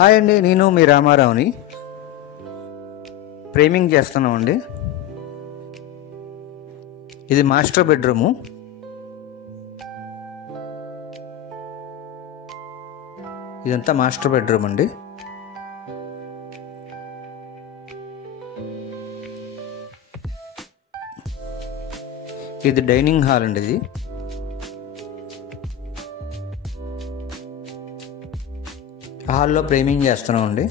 Hi అండి, నేను మీ రామారావుని. ఫ్రేమింగ్ చేస్తున్నామండి. ఇది మాస్టర్ బెడ్రూము. ఇదంతా మాస్టర్ బెడ్రూమ్ అండి. ఇది డైనింగ్ హాల్ అండి. ఇది హాల్లో ఫ్రేమింగ్ చేస్తున్నామండి.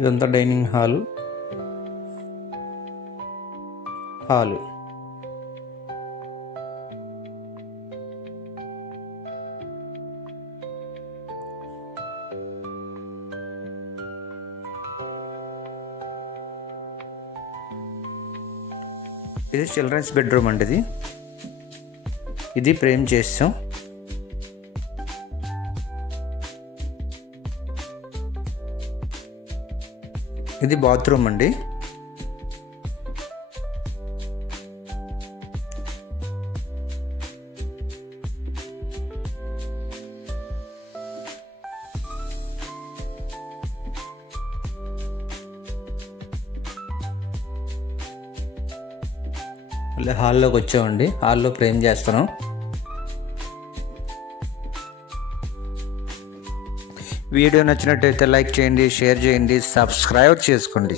ఇదంతా డైనింగ్ హాలు. ఇది చిల్డ్రన్స్ బెడ్రూమ్ అండి. ఇది ఫ్రేమ్ చేస్తాం. ఇది బాత్రూమ్ అండి. హాల్లోకి వచ్చామండి. హాల్లో ఫ్రేమ్ చేస్తున్నాం. వీడియో నచ్చినట్టయితే లైక్ చేయండి, షేర్ చేయండి, సబ్స్క్రైబ్ చేసుకోండి.